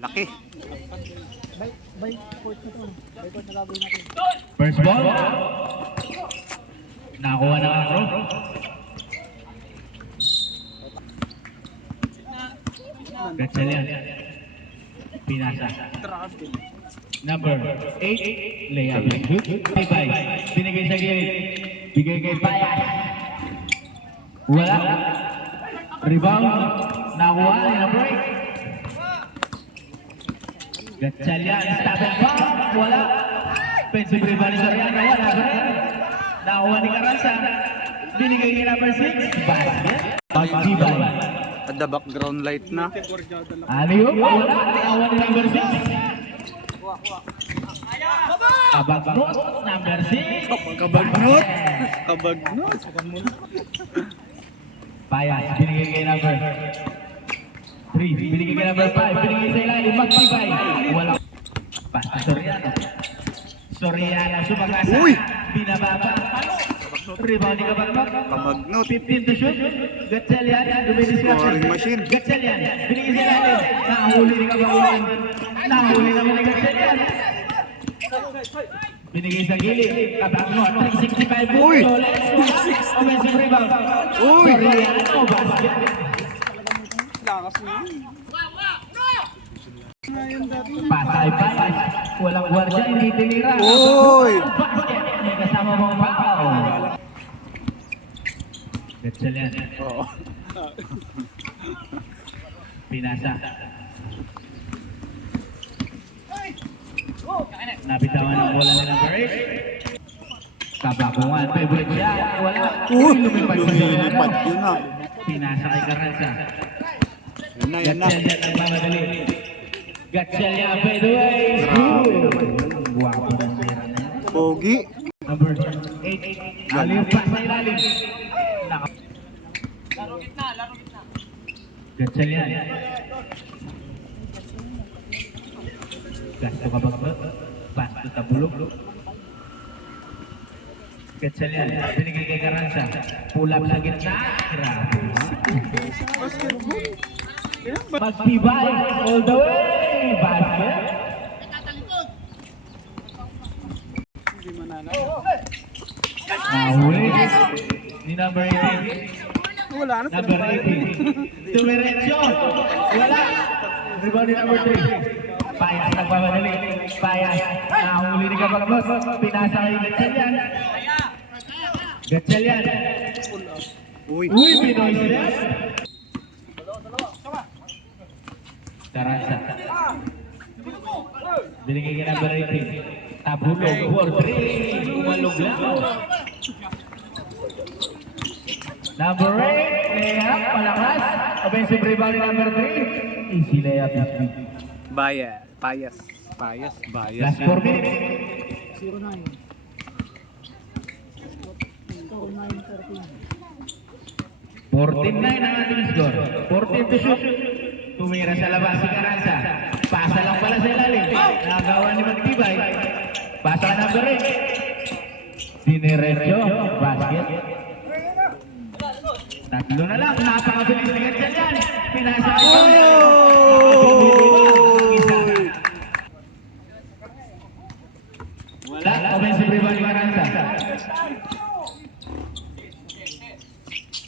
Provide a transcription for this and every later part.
Laki. By court na to. By court na gagawin natin. First ball. Nakakuha ng acro. Gatchel yan. Pinasa. Number 8. Layup. Bye-bye. Binigay sa gilid. Bigay kay Paya. Wala. Rebound. Nakuha. Number 8. Gatchel yan. Stop and pop. Wala. Offensive rebound ni Soriano. Wala. Nakuha ni Carranza. Binigay kay number 6. Basket. Bye-bye. At the background light na. Aliyo. Wala. Nakuha ni number 6. Kabagnot. Number 6. Kabagnot. Kabagnot. Payas. Binigay kay number 3. Binigay kay number 5. Binigay sa ilalim. Magbibay. Wala. Basta Soriano. Soriano. Sumagasa. Uy! Binababa. Rebound ni Kabagnot. Kabagnot. 15 to shoot. Gatchel yan. Scoring machine. Gatchel yan. Binigay sa ilalim. Nahuli ni Kabagnot. Nahuli naman ni Gatchel yan. Binigay sa gilid. Kabagnot. 365. Uy! Offensive rebound. Uy! Soriano. Basket. Pasay-pasay. Walang gwardiya, hindi tinira. Uy! Basket. May kasama mong foul. Gatchel yan. Oo. Pinasa. Nabitawan ang bola ng number 8. Kabakungan. Favorite siya. Wala. Uy! Lumipad sa Lumilipad Soriano. yun na. Pinasa kay Carranza. Yan na, yan na. Gatchel yan ang mamadali. Gatchel yan. Fade away. Guwapo na sira na yan. Pogi. Number 8. Aliw pa sa ilalim. Laro gitna. Gatchel yan. Gasto ka ba? Basto tabulog. Gatchel yan. Binigay kay Carranza. Pull-up sa gitna. Grabe. Magtibay. All the way. Basket. Nahuli. Ni number 18. Wala na. Number 18. Tumiretso. Wala. Rebound ni number 3. Payas nagpapadali. Payas. Nahuli ni Kabagnot. Pinasa kay Gatchel yan. Gatchel yan. Uy! Uy, Pinoy sila. Carranza. Binigay kay number 18. Tabulog for 3. Umalog lang. Number 8. Layup. Malakas. Offensive rebound ni number 3. Easy layup. Bayas. Payas. Payas. Bayas. Last 4 minutes. 09. 14-9 ang ating score. 14 to shoot. Tumira sa labas si Carranza. Pasa lang pala sa ilalim. Nagawa ni Magtibay. Pasa ka number 8. Diniretso. Basket. Tatlo na lang. Napakabilis ni Gatchel yan. Pinasa ko. Wala. Offensive rebound ni Carranza.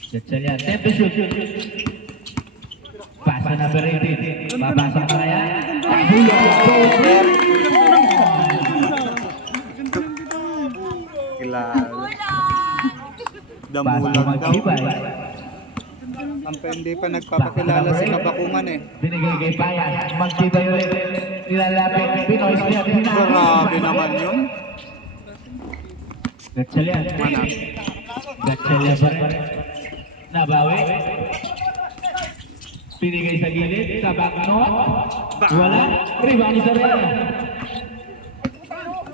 Gatchel yan. 10 to shoot. Pasa number 18. Babasa pa kaya. Kilala. Pasa Damulang daw. Magtibay. Ang hindi pa nagpapakilala si Kabakungan eh. Binigay kay Payas. Magtibay ulit. Nilalapit. Pinoy siya. Grabe naman yun. Gatchel yan. Gatchel yan pa rin. Nabawi. Pinigay sa gilid. Kabagnot. Wala. Rebound ni Soriano.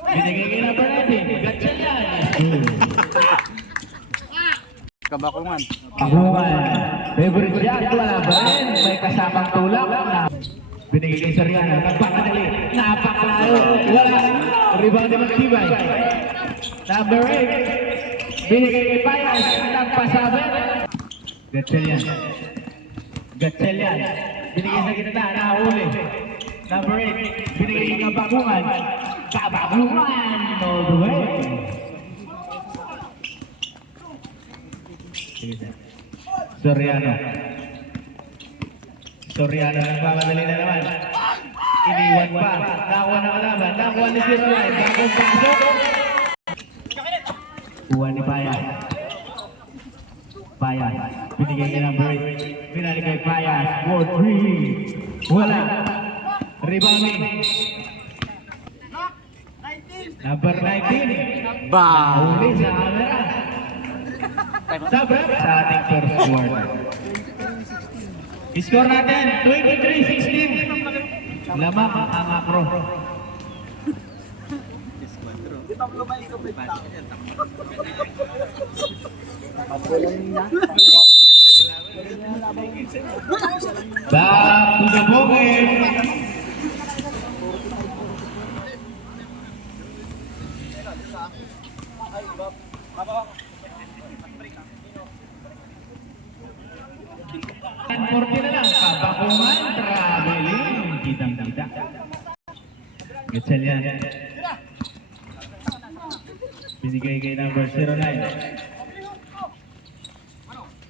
Binigay kay number 19. Gatchel yan. Kabakungan. Pagungan. Favorite shot. Wala ba rin. May kasamang tulak. Binigay kay Soriano. Nagpakadali. Napakalayo. Wala. Rebound ni Magtibay. Number 8. Binigay kay Payas. Nagpasabi. Gatchel yan. Gatchel yan. Binigay sa gitna. Nahuli. Number 8, binigay sa Kabakungan. Kabakungan all the way. Soriano. Soriano nagmamadali na naman. Iniwan pa. Nakuha na kalaban. Nakuha ni Zero Line. Bagong pasok. Kuha ni Payas. Payas. Binigay niya ng break. Binalik kay Payas. 4-3. Wala. Rebounding. Number 19. Huli sa camera. Sabrap sa ating first quarter. Score natin, 23-16. Lamang ang Acro. Back to the bogey. Porti na lang, Kabakungan, traveling, kitang-kita. Getsel yan. Binigay kay number 09.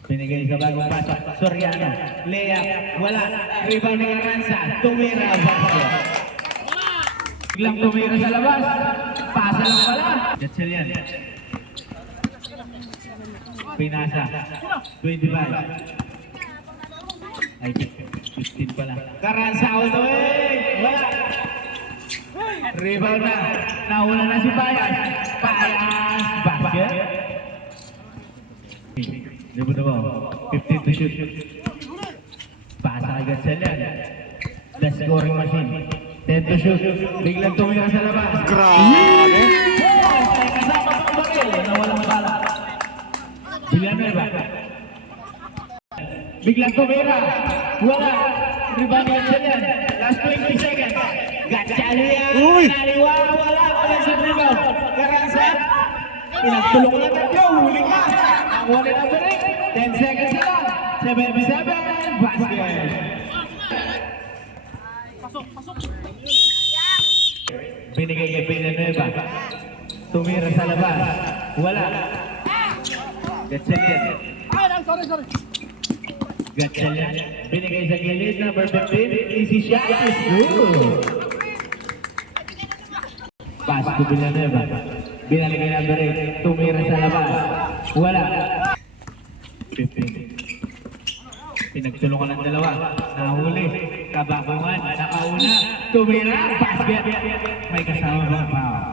Binigay sa bagong pasok, Soriano. Lea, wala. Rebound ni Aranza, tumira, basket. Biglang tumira sa labas. Pasa lang pala. Getsel yan. Pinasa, 25. Ay, 15 pala. Karansa all the way! Wala! Rebound na. Nauna na si Payas. Payas! Basket! Libo na mo. 15 to shoot. Pasa kay Gatsel yan. The scoring machine. 10 to shoot. Biglang tumira sa labas. Grabe! Kasama pang bakil na walang bala. Villanueva. Biglang tumira. Wala. Rebound ni Gatsel yan. Last 20 seconds. Gatsel yan. Uy! Naliwa. Wala. Offensive rebound. Karansa. Pinagtulong na tatlo. Huli ka. Ang huli na break. 10 seconds na lang. 77. Basket. Binigay kay Villanueva. Tumira sa labas. Wala. Gatsel yan. Sorry. Gatsel yan. Binigay sa gilid, number 15. Easy shot is good. Pass to Villanueva. Binalik kay number 8. Tumira sa labas. Wala. 15. Pinagtulungan ng dalawa. Nahuli. Kabakungan. Nakauna. Tumira. Basket. May kasama bang foul?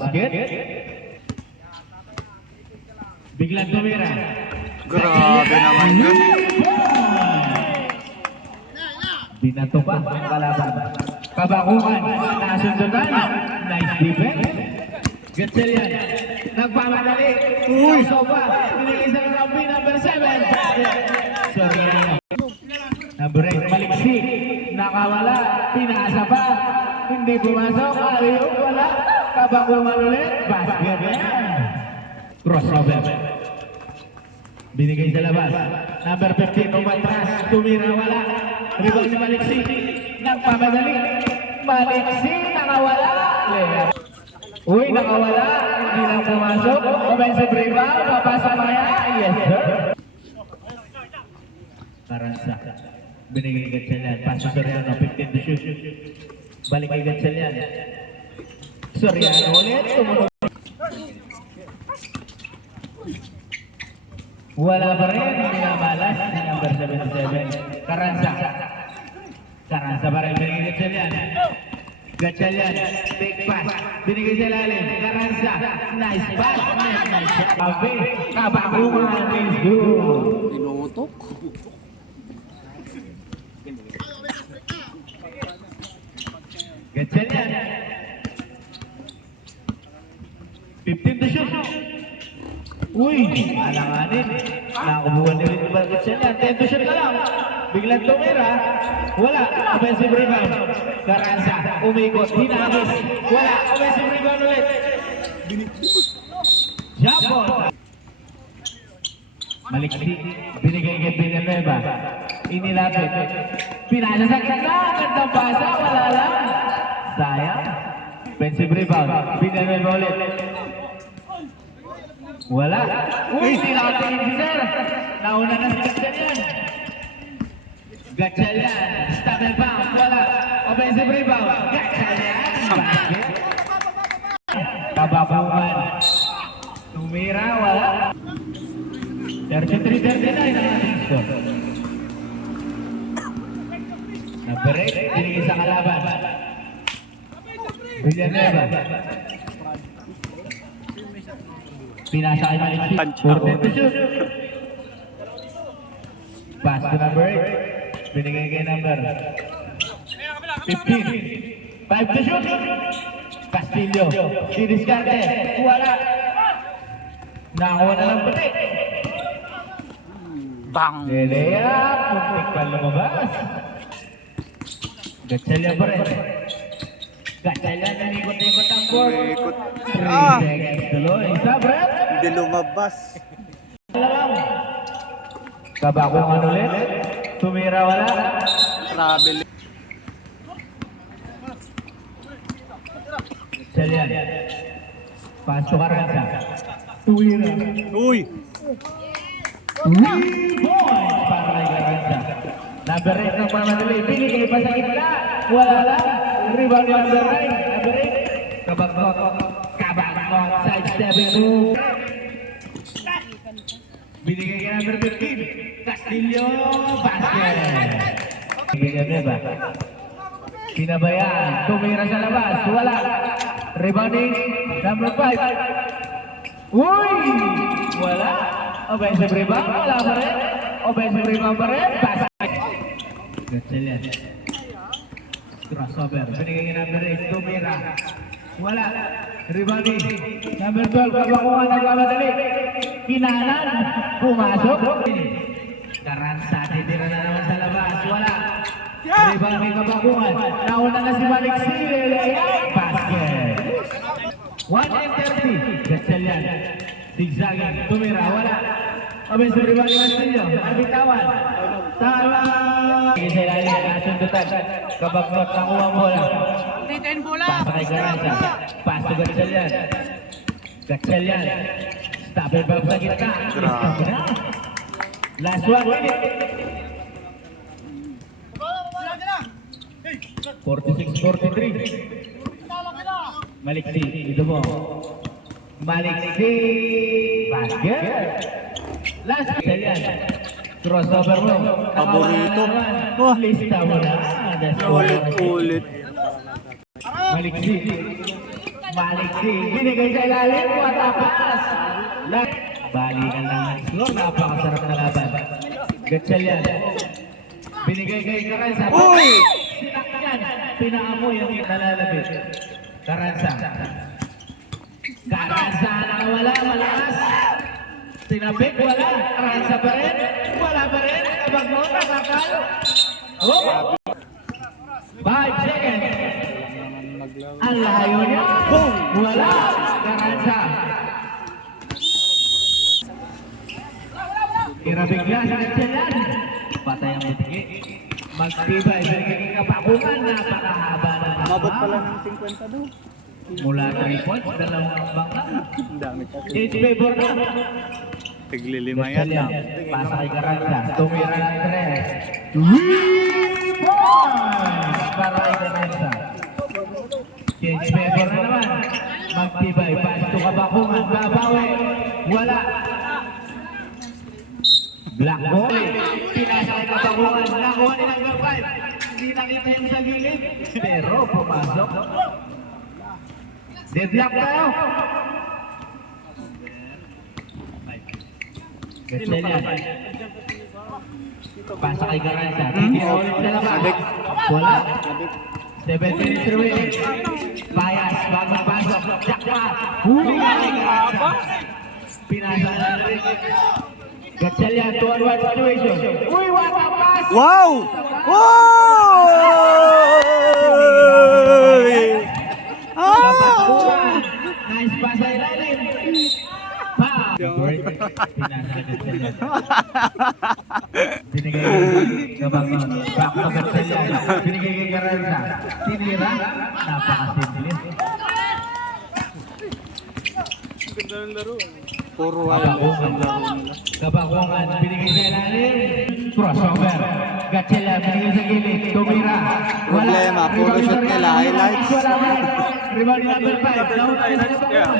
Basket. Biglang tumira. Grabe naman yun. Binato pa ang kalaban. Kabakungan. Nasundutan. Nice defense. Gatsel yan. Nagpamadali. Uy! Soba. Binigay sa kampi number 7. Sorry. Number 8. Maliksi. Nakawala. Pinasa pa. Hindi pumasok. Ayaw. Wala. Kabakungan ulit. Basket yan. Crossover. Binigay sa labas. Number 15, umatras. Tumira, wala. Rebound ni Maliksi. Nagpamadali. Maliksi, nakawala. Uy, nakawala. Hindi lang pumasok. Offensive rebound. Papasa kaya. Yes, sir. Karansa. Binigay kay Gatsel yan. Paso Soriano. 15 to shoot. Balik kay Gatsel yan. Soriano ulit. Tumunod. Wala pa rin, minabalas ni number 77. Karansa. Karansa pa rin, binigay Gatsel yan. Gatsel yan, big pass. Binigay sa lalim, Karansa. Nice pass. Nice shot. Kabe, Kabakungan is good. Pinutok. Gatsel yan. 15 to shoot. Uy, alanganin. Nakakubuhan ni Rin Gatsel yan. 10 to shoot na lang. Biglang tumira. Wala. Offensive rebound. Karansa. Umikot. Hinagis. Wala. Offensive rebound ulit. Jump ball. Maliksi. Binigay kay Villanueva. Inilapit. Pinasa sa gitna. Gandang pasa. Wala lang. Sayang. Offensive rebound. Binanel ba ulit? Wala. Uy, nilakatingin si Sir. Nauna na si Gatchalian. Gatchalian. Stop and bounce. Wala. Offensive rebound. Gatchalian. Basket. Kabakungan. Tumira. Wala. 33-39 ang ating score. Na-break. Tinigil sa kalaban. Villanueva. Pinasa kay Maliksi. 14 to shoot. Pass to number 8. Binigay kay number 15. 5 to shoot. Castillo. Diniskarte. Wala. Nakakuha na lang puti. Bang! Lelea. Puntik pa lumabas. Gatchalian pa rin. Gatchalian nanikot-ikot ang board. Umikot. 3 seconds tuloy. Isa, Brett. Hindi lumabas. Kabakungan ulit. Tumira wala. Travel. Gatchalian. Paso Carranza. Tumira. Uy! 3 points para kay Carranza. Number 8 ng pamadali. Binigay pa sa gitna. Wala lang. Rebound ni number 9. Number 8. Kabakungan. Kabakungan. Side stepping move. Binigay kay number 15. Castillo. Basket. Villanueva. Pinabayaan. Tumira sa labas. Wala. Rebounding. Number 5. Uy! Wala. Offensive rebound. Wala pa rin. Offensive rebound pa rin. Basket. Gatchalian. Crossover. Binigay kay number 8. Tumira. Wala. Rebounding. Number 12. Kabakungan nagmamadali. Kinanan. Pumasok. Carranza. Titira na naman sa labas. Wala. Rebounding Kabakungan. Nauna na si Maliksi. Basket. 1:30. Gatchalian. Zigzagging. Tumira. Wala. Offensive rebound ni Castillo. Nabitawan. Tama. Isa ilalim na kasundutan. Kabagnot. Nakuha ang bola. Pasa kay Carranza. Pass to Gatchalian. Gatchalian. Stop and back sa gitna. Stop na. Last 1 minute. 46-43. Maliksi. Ito mo. Maliksi. Basket. Last Gatchalian. Crossover mo. Paborito. Oh, lista mo na. Ulit-ulit. Maliksi. Maliksi. Binigay sa ilalim. Watapas. Balikan lang ang score. Napakasarap na laban. Gatchalian. Binigay kay Carranza. Uy! Sinakyan. Pinaamoy ang nalalapit. Carranza. Carranza na wala. Malakas. Tinapik. Wala. Carranza pa rin. Wala pa rin. Kabagnot. Nakakal. Oh! 5 seconds. Ang layo niya. Wala. Carranza. Irabigla sa Gatchalian. Patay ang butiki. Magtibay. Binigay Kabakungan. Napakahaba na Mabot pala ng 50 doon. mula 3 points. Dalawang bangka. Ang dami kasi. Each favor na. Tiglilima yan Gatchalian. lang. Pasa kay Carranza. Tumira ng 3. 3 points para kay Carranza. Change favor na naman. Magtibay. Pass to Kabakungan. Babawi. Wala. Black ball. Pinasa kay Kabakungan. Nakuha ni number 5. Hindi nakita yung sa gilid. Pero pumasok. Deadlock tayo. Gatchalian. Pasa kay Carranza. Titira ulit sa labas. Wala. 7 minutes remaining. Bias. Bagong pasok. Jackpot. Huli kay Carranza. Pinasa na rin. Gatchalian. 2-on-1 situation. Uy, what a pass! Wow! Oy! Kabakungan. Nice pass sa ilalim. Foul. Pinasa na Gatchalian. Binigay Kabangon. Back to Gatchalian. Binigay kay Garanza. Tinira. Napakasimple. Puro wala ang laro nila. Kabangongan. Binigay sa ilalim. Crossover. Gatchalian. Binigay sa gilid. Tumira. Problema, puro shoot nila. Highlights. Rebound number 5.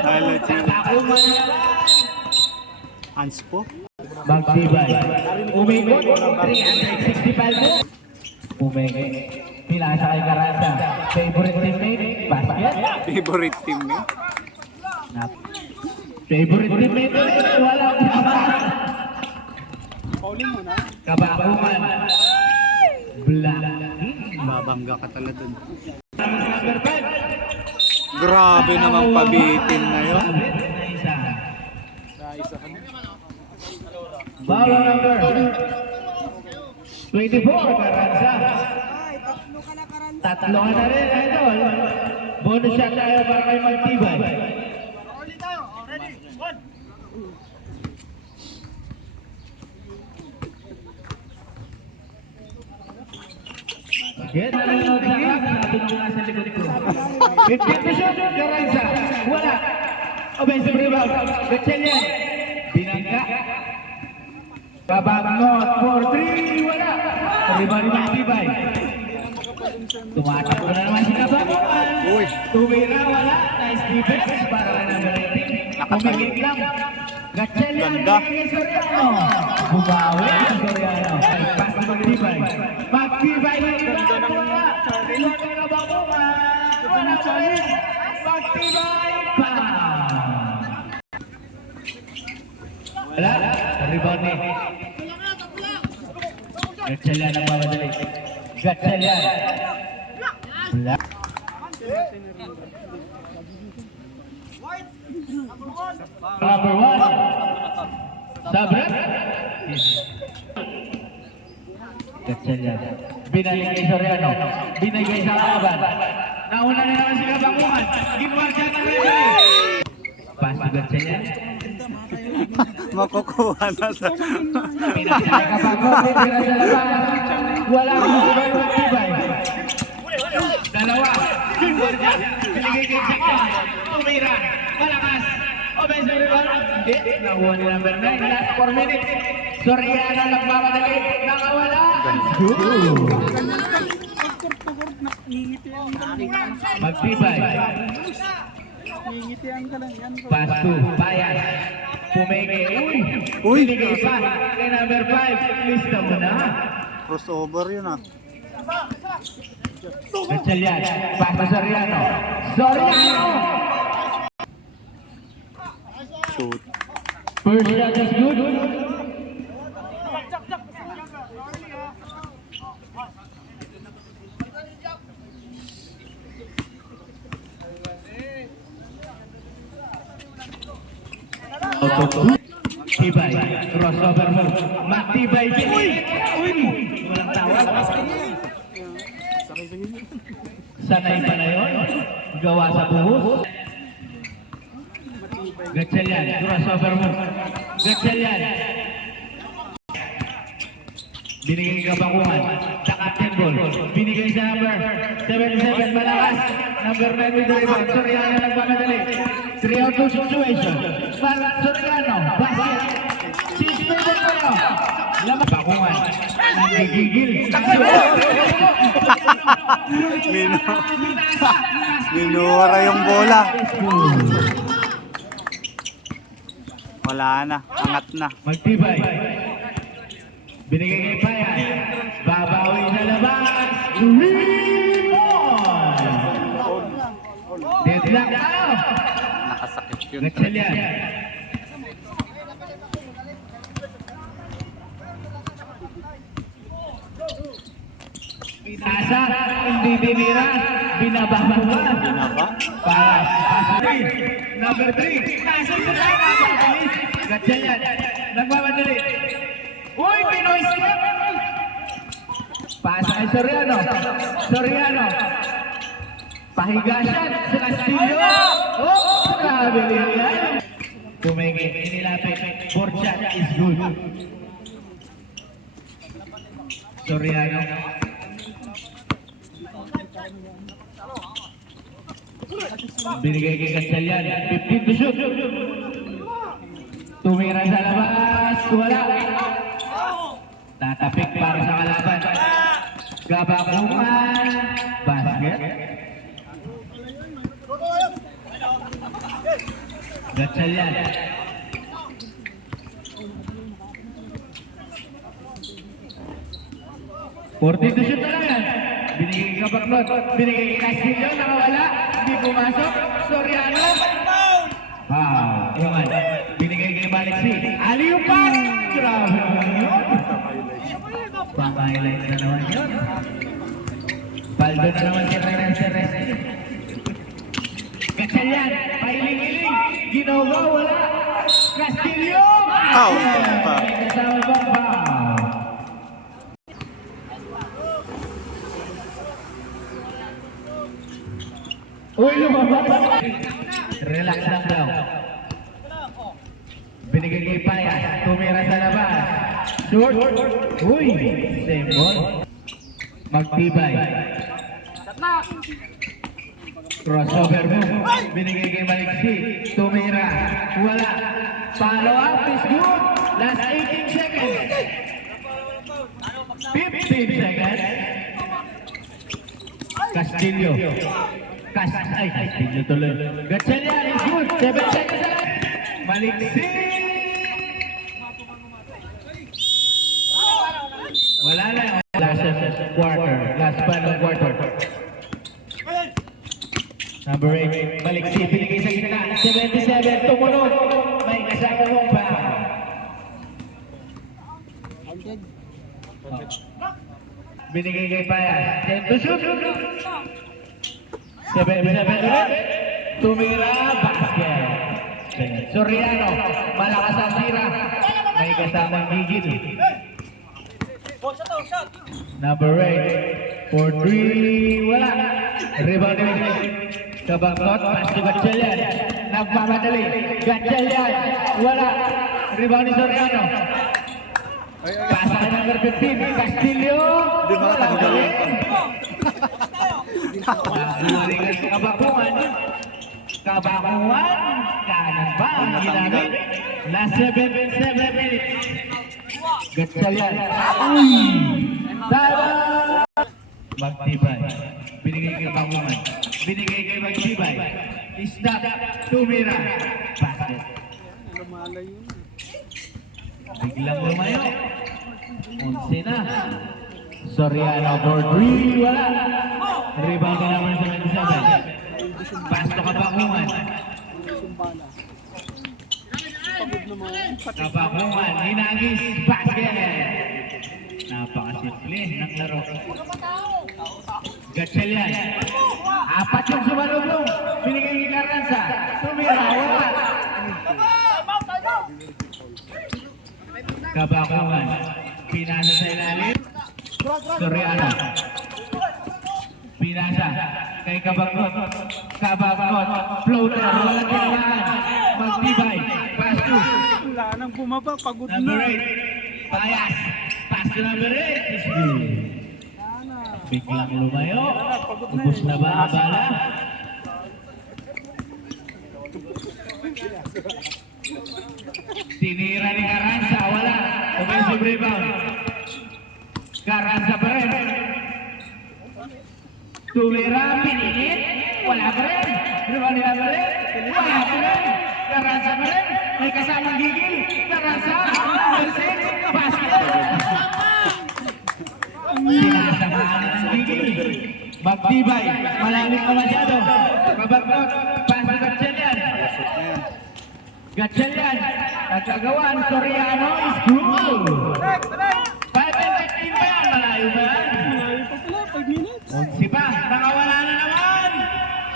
Highlights yun. Kabangongan. Anspo. Magtibay. Umikot. 365 mo. Umike. Pinasa kay Garanza. Favorite teammate. Basket. Favorite team niya. Favorite teammate. Wala pa. Pauling mo na. Kabangongan. Black. Babangga ka talaga dun. Number 5. Grabe namang pabitin na yun. Ball number 24, Garanza. Tatlo ka na rin, idol. Bonus shot tayo para kay Magtibay. Get na rin ang sarap. Sabi nyo nga sa likod ko. 50 shot, Garanza. Wala. Offensive rebound. Gatchalian. Binangga. Kabangot for 3. Wala. Rebound ni Magtibay. Tumatakbo na naman si Kabangot. Uy. Tumira. Wala. Nice defense para kay number 18. Pumigit lang. Gatchalian. Ganda. Binigay Soriano. Bumawi ang Soriano. Pass ni Magtibay. Magtibay. Wala. Rebound ni Kabangot. Wala pa rin. Magtibay. Wala. Rebound ni Gatchalian ang mamadali. Gatchalian. Wala. Number 1. Sabret. Gatchalian. Binalik kay Soriano. Binigay sa laban. Nauna na naman si Kabangongan. Ginwarcha na rin. Pass to Gatchalian. Makukuha na sa... Wala akong Magtibay. Dalawa. Piligay kay Jackson. Tumira. Malakas. Offensive rebound. Hindi. Nakuha ni number 9. Last 4 minutes. Soriano nagmamadali. Nakawala. Magtibay. Pass to Bayan. Pumeke. Uy! Binigay pa kay number 5. Lista mo na. Crossover yun ah. Gatchalian. Pass to Soriano. Soriano! Shoot. First shot is good. Magtibay. Crossover mo. Magtibay. Uy! Walang tawag. Sanay pa na yun. Gawa sa buhos. Gatchalian. Crossover mo. Gatchalian. Binigay kay Kabangongan. Sa captain ball. Binigay sa number 77. Malakas. Number 9 with the rebound. Soriano nagmamadali. 3-on-2 situation. Soriano. Basket. 6 minutes pa yun. Kabangongan. Nagigigil. Minura yung bola. Wala na. Angat na. Magtibay. Binigay kay Bayan. Babawi sa labas. Deadlock out. Nakasakit yun. Gatchalian. Pinasa. Hindi dinira. Binabahan. Binaba. Pass. Number 3. Nasa ito lang. Gatchalian. Nagmamadali. Uy, Pinoy step. Pass kay Soriano. Soriano. Pahiga siya sa Castillo. Oh, grabe yan. Tumingin, inilapit. Board shot is good. Soriano. Binigay kay Gatchalian. 15 to shoot. Tumira sa labas. Wala. Tatapik para sa kalaban. Gabakungan. Basket. Gatchalian. Forty to shoot na lang yan. Binigay kay Kabaklot. Binigay kay Castillo. Nakawala. Hindi pumasok. Soriano. Yaman. Binigay kay Maliksi. Aliw pass. Grabe naman yun. Pang-highlight na naman yun. Baldo na naman si Renan Seresti. Gatchalian. Pailing-iling. Ginova. Wala. Castillo. Ow! May kasama ba? Uy, lumabas. Relax lang daw. Binigay kay Payas. Tumira sa labas. Short. Uy, same ball. Magtibay. Crossover mo. Binigay kay Maliksi. Tumira. Wala. Follow up is good. Last 18 seconds. 15 seconds. Castillo. Castillo tuloy. Gatchalian is good. 7 seconds na lang. Maliksi. Wala na. Last quarter. Last final quarter. Number 8. Maliksi. Binigay sa gitna. 77. Tumunod. May kasama mo ba? Binigay kay Payas. 10 to shoot. 7 ulit. Tumira, basket. Soriano, malakas ang tira. May kasamang gigit. Number 8. For 3, wala. Rebound ulit. Kabaklot, pass to Gatchalian. Nagmamadali. Gatchalian, wala. Rebound ni Soriano. Pasa kay number 15, Castillo. Di ba tanggalin? Kabakungan. Kabakungan. Kanan ba ang ginamit? Last 7 minutes. Gatchalian. Uy! Tama! Magtibay. Binigay kay Bakungan. Binigay kay Magtibay. Stop. Tumira. Basket. Biglang lumayo. 11 na. Soriano for 3. Wala. Rebound na naman sa 27. Pass to Kabakungan. Kabakungan. Hinagis. Basket. Napakasimple ng laro. Gatchalian. 4 yung sumalubong. Binigay kay Carranza. Tumira. Wala. Kabakungan. Pinasa sa ilalim. Soriano. Pinasa kay Kabaklot. Kabaklot. Floater. Walang tinamaan. Magtibay. Pass to. Wala nang bumaba, pagod Number na. 8. Payas. Pass to number 8. Is good. Biglang lumayo. Ubus na ba ang bala? Tinira ni Carranza. Wala. Offensive rebound. Carranza pa rin. Tumira, pininit. Wala pa rin. Rebound nila pa rin. Wala pa rin. Carranza pa rin. May kasamang gigil. Carranza. Number 6. Basket. Sinasamaan na ng gigil. Magtibay. Malalim na masyado. Kabaklot. Pass to Gatchalian. Gatchalian. Nagkagawan. Soriano is good. 5 and 15 pa yan. Malayo pa yan. Malayo pa pala, 5 minutes. 11 pa. Nakawala na naman.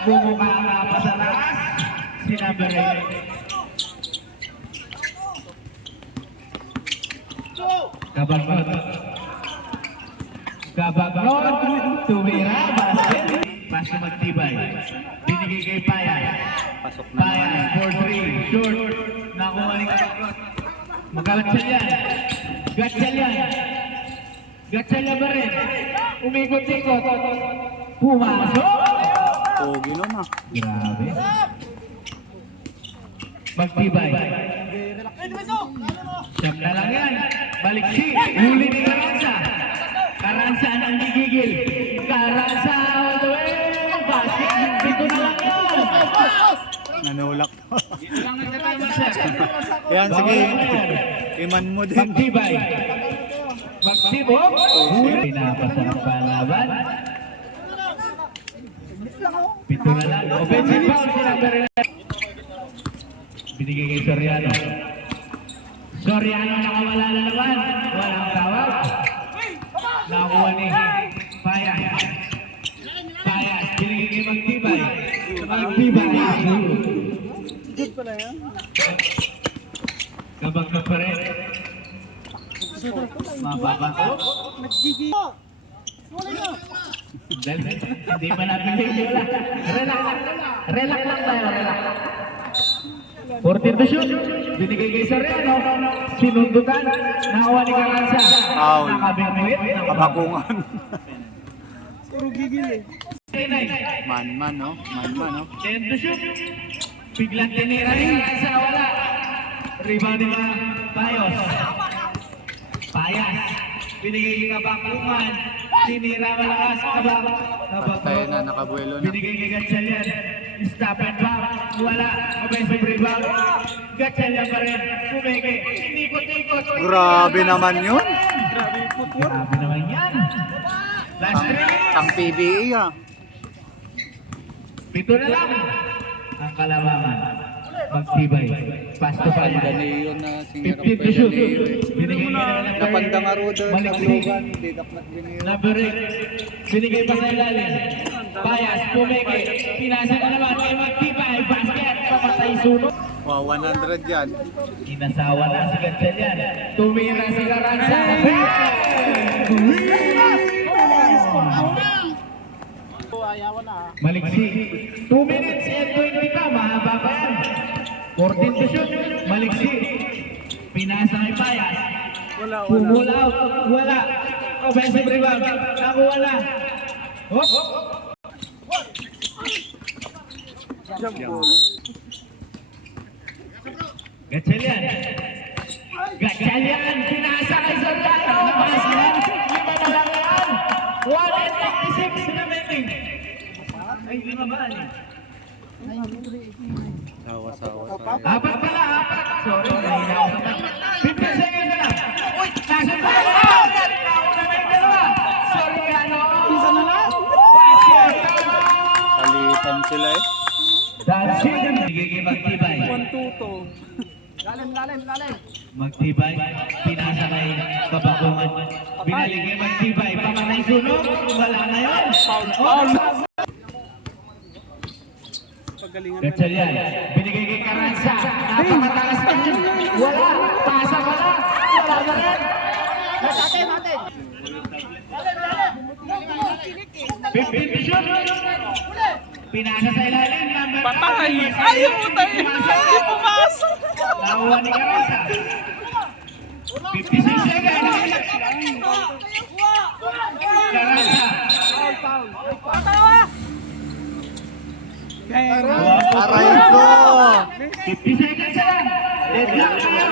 Bumukha nga pa sa taas. Si number 8. Kabaklot. Kabaklot. Tumira. Basket. Pass to Magtibay. Binigay kay Payas. Pasok na Payas naman. for 3. Short. Nakuha ni Kabaklot. Gatchalian. Gatchalian. Gatchalian pa rin. Umikot-ikot. Pumasok. Pogi nun ah. Grabe. Magtibay. Siyam na lang yan. Balik si. Huli ni Caranza. Caranza ang gigigil. Caranza all the way. Basket. Dito na lang yan. Nanulak. Yan, sige. Iman mo din. Magtibay. Magtibok. Huli. Pinapasa ng palaban. Pito na lang. Offensive foul si number 11. Binigay kay Soriano. Soriano nakawala na naman. Walang tawag. Nakuha ni Payas. Payas. Binigay kay Magtibay. Magtibay. Good pala yan. Kabag ka pa rin. Mababato. Nagiging. Wala na. Dahil hindi pa napili. Relax lang tayo. Relax. 14 to shoot. Binigay kay Soriano. Sinundutan. Nakawa ni Caranza. Foul. Nakabingwit. Kabakungan. Puro gigil eh. Man, no? Man, no? 10 to shoot. Biglang tinira ni Caranza. Wala. Rebound ni Payos. Payas. Binigay kay Kabakungan. Tinira malakas. Patay na, nakabuelo na. Binigay kay Gatchalian. Stop and back. Wala. Offensive rebound. Gatchalian pa rin. Kumeke. Inikot-ikot. Grabe naman yun. Grabe yung footwork. Grabe naman yan. Last three. Ang PBA ah. Pito na lang. Ang kalamangan. Magtibay. Pass to Payas. Daneo na, singer 15 to shoot. Binigay kay Napandang aruda sa Maliksi. Logan, hindi daknat biniro. Number 8. Binigay pa sa ilalim. Payas. Kumeke. Pinasa na naman. Kay Magtibay. Basket. Pamatay sunod. Wow, 100 yan. Inasawa na si Gatchalian. Tumira si Caranza. Ayawan na. Maliksi. 2 minutes and 20 pa. Mahaba pa yan. 14 to shoot. Maliksi. Pinasa kay Payas. Wala. Pull out. Wala. Offensive rebound. Nakuha na. Hop. Jump ball. Gatchalian. Gatchalian. Pinasa kay Soriano. Basket. Lima na lang yan. 1:56 remaining. Ay, lima ba? Sawa-sawa. Apat pala, apat. Sorry, mahina ako naman. 15 seconds na lang. Uy, nasa pa. Nauna na yung dalawa. Soriano. Isa na lang. Basket. Palitan sila eh. That's it. Bigay Magtibay. 1-2-2. Lalim. Magtibay. Pinasa kay Kabakungan. Binalik kay Magtibay. Pamatay sunog. Wala na yun. Foul. Pagalingan na. Gatchalian. Binigay kay Caranza. Napakataas na yun. Wala. Pasa wala. Wala na rin. Natin. 15 to shoot. Pinasa sa ilalim. Number Patay. 5. Ayaw mo tayo. Hindi pumasok. Nakuha ni Caranza. 56 seconds. Caranza. Aray ko! 50 seconds na lang. Deadlock na.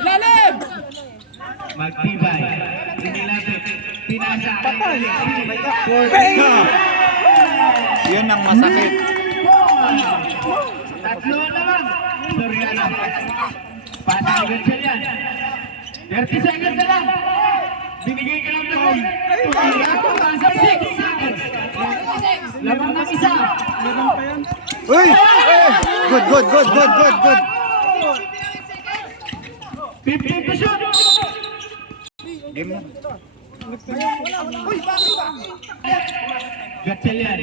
Lalim! Magtibay. Pinilapit. Pinasa. Patay! Yun ang masakit. Tatlo naman. Soriano. Pasa kay Gatchalian. 30 seconds na lang. Binigay ka ng doon. Pasa 6 seconds. Lamang ng isa. Meron pa yan. Uy! Good. 15 to shoot. Game na. Gatchalian.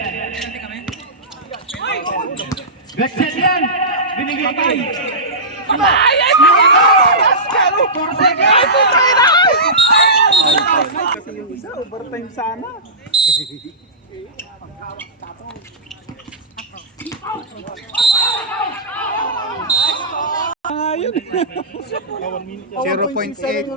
Gatchalian. Binigay kay. Kasi yung isa, overtime sana. yun. 0.8. 0.8.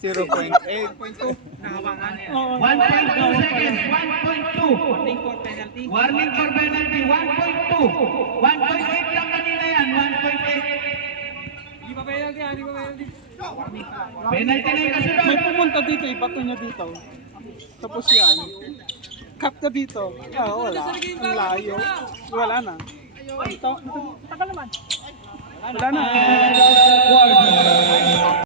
1.2 seconds, 1.2. Warning for penalty, 1.2. 1.8 lang kanina yan, 1.8. Penalty na yung kasunod. May pumunta dito, ibato niya dito. Tapos yan. Cut ka dito. Wala. Ang layo. Wala na. Tagal naman. Wala na.